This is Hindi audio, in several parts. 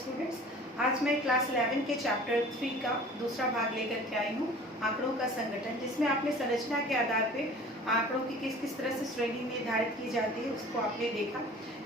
स्टूडेंट्स, आज मैं क्लास 11 के चैप्टर 3 का दूसरा भाग लेकर के आई हूँ, आंकड़ों का संगठन, जिसमें आपने संरचना के आधार पे आंकड़ों की किस किस तरह से श्रेणी निर्धारित की जाती है उसको आपने देखा।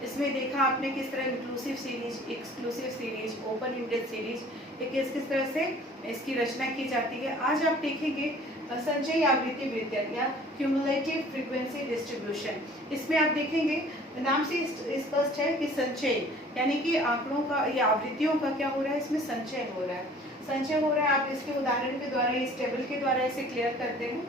इसमें देखा आपने किस तरह inclusive series, exclusive series, open ended series, ये किस किस तरह से इसकी रचना की जाती है। आज आप देखेंगे संचयी आवृत्ति वितरण या क्यूमुलेटिव फ्रीक्वेंसी डिस्ट्रीब्यूशन। इसमें आप देखेंगे नाम से स्पष्ट है कि संचय यानी कि आंकड़ों का या आवृत्तियों का क्या हो रहा है, इसमें संचय हो रहा है। संचय हो रहा है, आप इसके उदाहरण के द्वारा, इस टेबल के द्वारा इसे क्लियर करते हैं।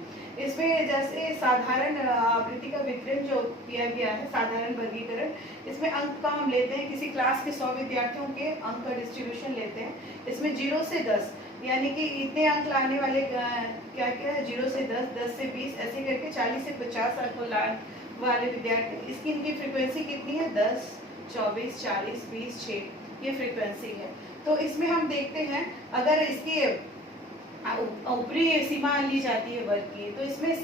इसमें जैसे साधारण आवृत्ति का वितरण जो किया गया है, साधारण वर्गीकरण, इसमें अंक का हम लेते हैं, किसी क्लास के 100 विद्यार्थियों के अंक का डिस्ट्रीब्यूशन लेते हैं। इसमें 0 से 10 यानी कि इतने अंक लाने वाले क्या क्या है, 0 से 10, 10 से 20, ऐसे करके 40 से 50 अंक लाने वाले विद्यार्थी। इसकी इनकी फ्रीक्वेंसी कितनी है, 10, 24, 40, 20, 6, ये फ्रीक्वेंसी है। तो इसमें हम देखते हैं अगर इसकी ऊपरी सीमा ली जाती है वर्ग की, तो इसमें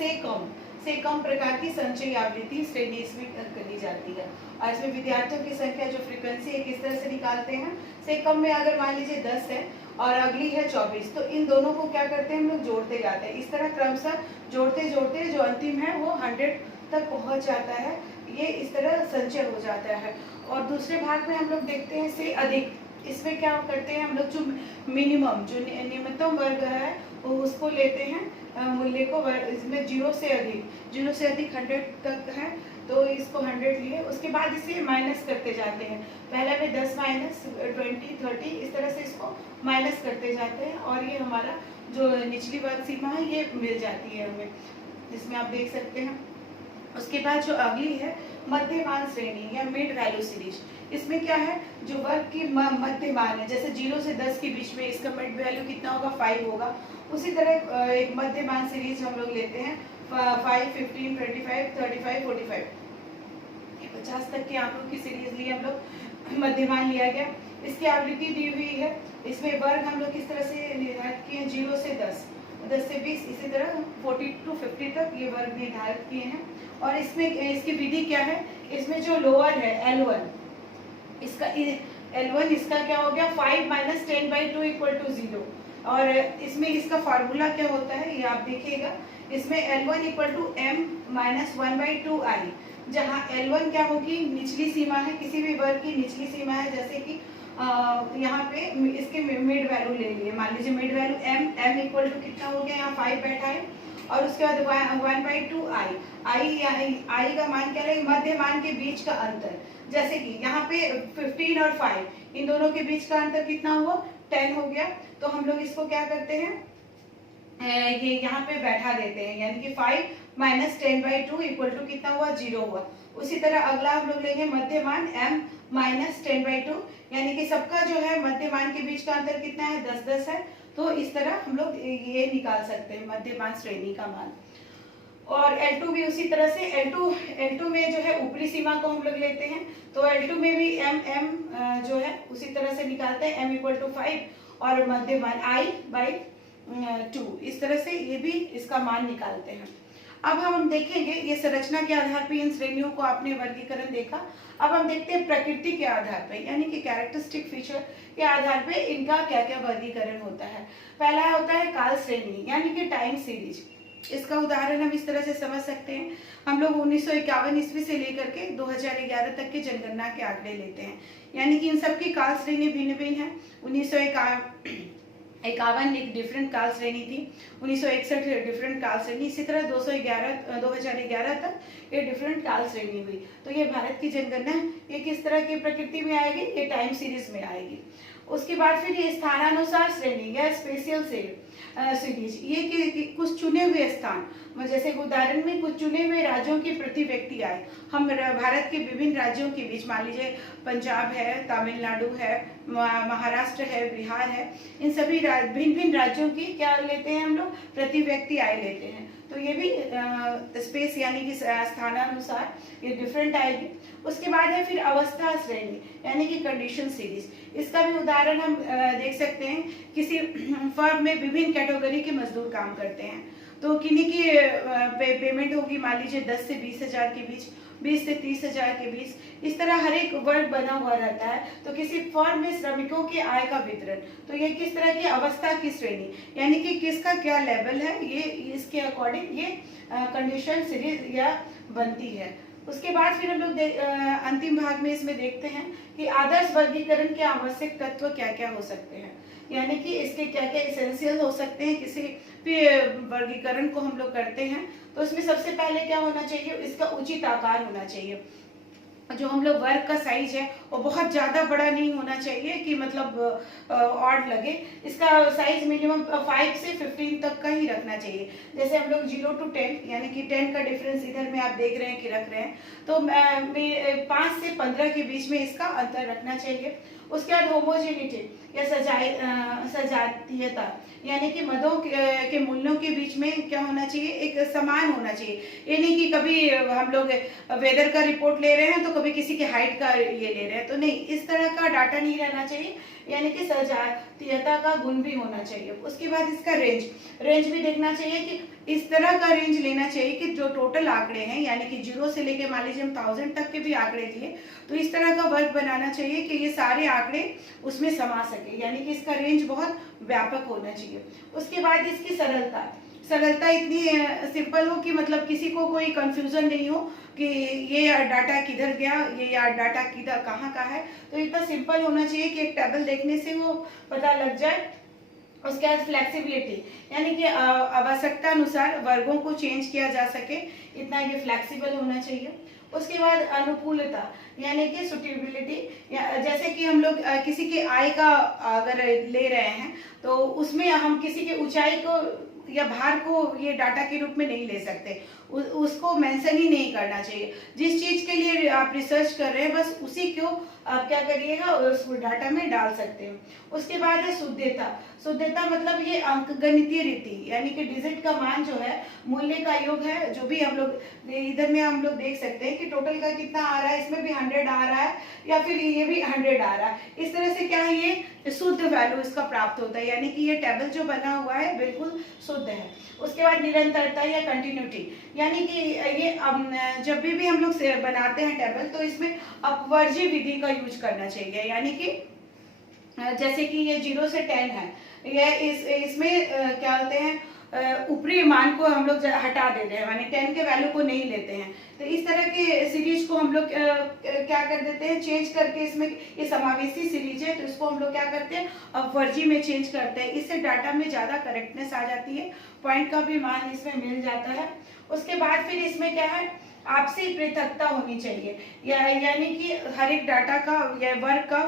से कम प्रकार की संचयी आवृत्ति श्रेणी इसमें ली जाती है। और इसमें विद्यार्थियों की संख्या जो फ्रीक्वेंसी है किस तरह से निकालते हैं, से कम में अगर मान लीजिए 10 है और अगली है 24, तो इन दोनों को क्या करते हैं हम लोग, जोड़ते जाते हैं। इस तरह क्रमशः जोड़ते जोड़ते जो अंतिम है वो 100 तक पहुंच जाता है। ये इस तरह संचय हो जाता है। और दूसरे भाग में हम लोग देखते हैं से अधिक। इसमें क्या करते हैं हम लोग, जो मिनिमम, जो न्यूनतम वर्ग है उसको लेते हैं मूल्य को, इसमें 0 से अधिक 100 तक है, तो इसको 100 लिए, उसके बाद इसे माइनस करते जाते हैं। पहले में 10 माइनस 20, 30, इस तरह से इसको माइनस करते जाते हैं और ये हमारा जो निचली वर्ग सीमा है ये मिल जाती है हमें, जिसमें आप देख सकते हैं। उसके बाद जो अगली है मध्यमान श्रेणी या मिड वैल्यू सीरीज। इसमें क्या है, जो वर्ग की मध्यमान है, जैसे 0 से 10 के बीच में इसका मिड वैल्यू कितना होगा, 5 होगा। उसी तरह एक मध्यमान सीरीज हम लोग लेते हैं 5, 15, 25, 35, 45, 50 तक के आंकड़ों की सीरीज ली हम लोग, मध्यमान लिया गया। इसकी आवृत्ति दी हुई है। इसमें वर्ग हम लोग किस तरह से निर्धारित किए, 0 से 10, 10 से 20, इसी तरह 40 to 50 तक ये वर्ग निर्धारित किए हैं। और इसमें इसकी विधि क्या है, इसमें जो लोअर है L1, इसका L1 इसका क्या हो गया, 5 - 10/2 = 0। और इसमें इसका फार्मूला क्या होता है ये आप देखिएगा। इसमें L1 = m - 1/2i, जहाँ L1 क्या होगी, निचली सीमा है, किसी भी वर्ग की निचली सीमा है। जैसे कि यहाँ पे इसके मिड वैल्यू ले लिए, मान लीजिए मिड वैल्यू m = कितना हो गया, यहाँ 5 बैठा है, और उसके बाद 1/2i, i का मान क्या है, मध्य मान के बीच का अंतर। जैसे कि यहाँ पे 15 और 5, इन दोनों के बीच का अंतर कितना हुआ, 10 हो गया। तो हम लोग इसको क्या करते हैं, ये यहाँ पे बैठा देते हैं, यानी कि 5 - 10/2 = कितना हुआ, 0 हुआ। उसी तरह अगला हम लोग लेंगे मध्यमान m - 10/2, यानी कि सबका जो है मध्यमान के बीच का अंतर कितना है, 10 है। तो इस तरह हम लोग ये निकाल सकते हैं मध्यमान श्रेणी का मान। और L2 भी उसी तरह से, L2 में जो है ऊपरी सीमा को हम लोग लेते हैं, तो L2 में भी m जो है उसी तरह से निकालते हैं, m = 5 और मध्यमान i/2, इस तरह से ये भी इसका मान निकालते हैं। अब हम देखेंगे ये संरचना के आधार पर इन श्रेणियों को आपने वर्गीकरण देखा। अब हम देखते हैं प्रकृति के आधार पर, यानी कि कैरेक्टरिस्टिक फीचर के आधार पे इनका क्या क्या वर्गीकरण होता है। पहला होता है काल श्रेणी, यानी कि टाइम सीरीज। इसका उदाहरण हम इस तरह से समझ सकते हैं, हम लोग 1951 ईस्वी से लेकर के 2011 तक के जनगणना के आंकड़े लेते हैं, यानी कि इन सबकी काल श्रेणी भिन्न भिन्न है। 1951 एक डिफरेंट काल श्रेणी थी, 1961 डिफरेंट काल श्रेणी, इसी तरह 2011 तक ये डिफरेंट काल श्रेणी हुई। तो ये भारत की जनगणना ये किस तरह की प्रकृति में आएगी, ये टाइम सीरीज में आएगी। उसके बाद फिर ये स्थानानुसार श्रेणी या स्पेशियल सीरीज, ये कि कुछ चुने हुए स्थान, जैसे उदाहरण में कुछ चुने हुए राज्यों के प्रति व्यक्ति आए। हम भारत के विभिन्न राज्यों के बीच, मान लीजिए पंजाब है, तमिलनाडु है, महाराष्ट्र है, बिहार है, इन सभी भिन्न भिन्न राज्यों की क्या लेते हैं हम लोग, प्रति व्यक्ति आय लेते हैं। तो ये भी स्पेस यानी कि स्थानानुसार ये डिफरेंट आएगी। उसके बाद है फिर अवस्था श्रेणी, यानी कि कंडीशन सीरीज। इसका भी उदाहरण हम देख सकते हैं, किसी फर्म में विभिन्न कैटेगरी के मजदूर काम करते हैं, तो किन्हीं की पेमेंट होगी मान लीजिए 10 से 20 हज़ार के बीच, 20 से 30,000 के बीच, इस तरह हर एक वर्ग बना हुआ रहता है। तो किसी फर्म में श्रमिकों के आय का वितरण, तो ये किस तरह की अवस्था की श्रेणी, यानी कि किसका क्या लेवल है, ये इसके अकॉर्डिंग ये कंडीशन सीरीज या बनती है। उसके बाद फिर हम लोग अंतिम भाग में इसमें देखते हैं कि आदर्श वर्गीकरण के आवश्यक तत्व क्या क्या हो सकते हैं, यानी कि इसके क्या क्या एसेंशियल हो सकते हैं किसी भी वर्गीकरण को हम लोग करते हैं। तो इसमें सबसे पहले क्या होना चाहिए, इसका उचित आकार होना चाहिए। जो हम लोग वर्ग का साइज है वो बहुत ज़्यादा बड़ा नहीं होना चाहिए कि मतलब ऑड लगे। इसका साइज मिनिमम 5 से 15 तक का ही रखना चाहिए। जैसे हम लोग 0 to 10 यानी कि 10 का डिफरेंस इधर में आप देख रहे हैं कि रख रहे हैं, तो 5 से 15 के बीच में इसका अंतर रखना चाहिए। उसके बाद होमोजेनिटी या सजातीयता, यानी कि मदों के मूल्यों के बीच में क्या होना चाहिए, एक समान होना चाहिए। ये नहीं कि कभी हम लोग वेदर का रिपोर्ट ले रहे हैं तो कभी किसी के हाइट का ये ले रहे हैं, तो नहीं, इस तरह का डाटा नहीं रहना चाहिए, यानी कि सजातीयता का गुण भी होना चाहिए। उसके बाद इसका रेंज भी देखना चाहिए कि इस तरह का रेंज लेना चाहिए कि जो टोटल आंकड़े हैं, यानी कि 0 से लेके मान लीजिए हम 1000 तक के भी आंकड़े लिए, तो इस तरह का वर्ग बनाना चाहिए कि ये सारे आंकड़े उसमें समा सके, यानी कि इसका रेंज बहुत व्यापक होना चाहिए। उसके बाद इसकी सरलता इतनी सिंपल हो कि मतलब किसी को कोई कंफ्यूजन नहीं हो कि ये डाटा किधर गया, ये डाटा किधर कहाँ का है, तो इतना सिंपल होना चाहिए कि एक टेबल देखने से वो पता लग जाए। उसके बाद फ्लेक्सिबिलिटी, यानी कि आवश्यकता अनुसार वर्गों को चेंज किया जा सके, इतना ये फ्लेक्सिबल होना चाहिए। उसके बाद अनुकूलता, यानी कि सुटेबिलिटी, जैसे कि हम लोग किसी के आय का अगर ले रहे हैं तो उसमें हम किसी के ऊंचाई को या भार को ये डाटा के रूप में नहीं ले सकते, उसको मेंशन ही नहीं करना चाहिए। जिस चीज के लिए आप रिसर्च कर रहे हैं बस उसी को आप क्या करिएगा उस डाटा में डाल सकते हैं। उसके बाद है शुद्धता मतलब ये अंकगणितीय रीति, यानी कि डिजिट का मान जो है मूल्य का योग है, जो भी हम लोग इधर में हम लोग देख सकते हैं कि टोटल का कितना आ रहा है, इसमें भी 100 आ रहा है या फिर ये भी 100 आ रहा है। इस तरह से क्या है, ये शुद्ध वैल्यू इसका प्राप्त होता है, यानी कि ये टेबल जो बना हुआ है बिल्कुल शुद्ध है। उसके बाद निरंतरता या कंटिन्यूटी, यानी कि ये जब भी हम लोग बनाते हैं टेबल तो इसमें अपवर्ज्य विधि का यूज करना चाहिए, यानी कि जैसे कि ये 0 से 10 है, ये इसमें क्या बोलते हैं ऊपरी मान को हम लोग हटा देते हैं, यानी 10 के वैल्यू को नहीं लेते हैं। तो इस तरह के सीरीज को हम लोग क्या कर देते हैं, चेंज करके, इसमें ये समावेशी सीरीज है तो इसको हम लोग क्या करते हैं अपवर्जी में चेंज करते हैं। इससे डाटा में ज्यादा करेक्टनेस आ जाती है, पॉइंट का भी मान इसमें मिल जाता है। उसके बाद फिर इसमें क्या है, आपसी पृथकता होनी चाहिए, यानी कि हर एक डाटा का या वर्ग का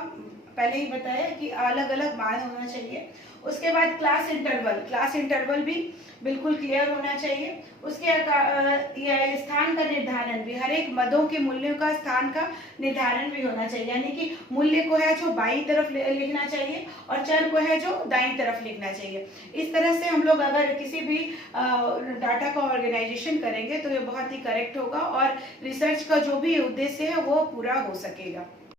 पहले ही बताया कि अलग अलग मान होना चाहिए। उसके बाद क्लास इंटरवल भी बिल्कुल क्लियर होना चाहिए। उसके स्थान का निर्धारण भी, हर एक मदों के मूल्यों का स्थान का निर्धारण भी होना चाहिए, यानी कि मूल्य को है जो बाईं तरफ लिखना चाहिए और चर को है जो दाईं तरफ लिखना चाहिए। इस तरह से हम लोग अगर किसी भी डाटा का ऑर्गेनाइजेशन करेंगे तो ये बहुत ही करेक्ट होगा और रिसर्च का जो भी उद्देश्य है वो पूरा हो सकेगा।